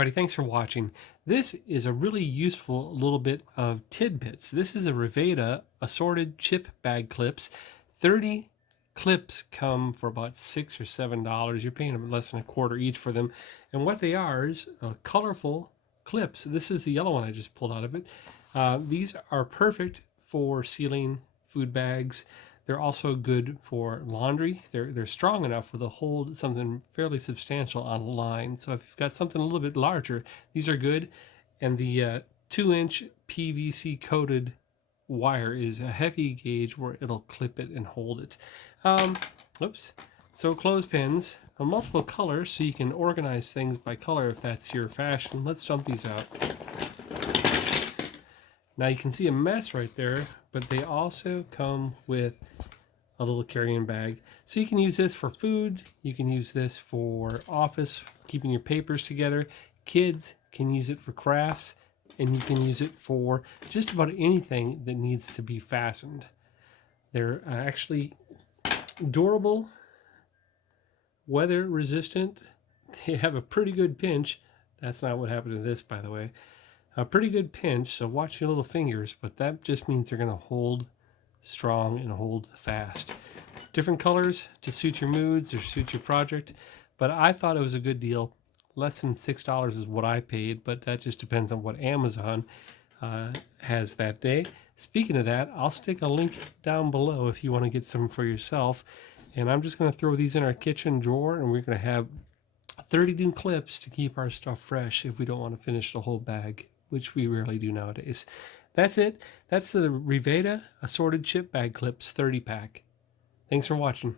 everybody, thanks for watching. This is a really useful little bit of tidbits. This is a Riveda assorted chip bag clips. 30 clips come for about $6 or $7. You're paying less than a quarter each for them. And what they are is colorful clips. This is the yellow one I just pulled out of it. These are perfect for sealing food bags. They're also good for laundry. They're strong enough to hold something fairly substantial on a line. So if you've got something a little bit larger, these are good. And the 2-inch PVC coated wire is a heavy gauge where it'll clip it and hold it. Oops. So clothespins of multiple colors, so you can organize things by color if that's your fashion. Let's dump these out. Now you can see a mess right there, but they also come with a little carrying bag. So you can use this for food, you can use this for office, keeping your papers together. Kids can use it for crafts, and you can use it for just about anything that needs to be fastened. They're actually durable, weather resistant. They have a pretty good pinch. That's not what happened to this, by the way. A pretty good pinch, so watch your little fingers, but that just means they're going to hold strong and hold fast. Different colors to suit your moods or suit your project, but I thought it was a good deal. Less than $6 is what I paid, but that just depends on what Amazon has that day. Speaking of that, I'll stick a link down below if you want to get some for yourself. And I'm just going to throw these in our kitchen drawer, and we're going to have 30 new clips to keep our stuff fresh if we don't want to finish the whole bag, which we rarely do nowadays. That's it. That's the Riveda Assorted Chip Bag Clips 30 pack. Thanks for watching.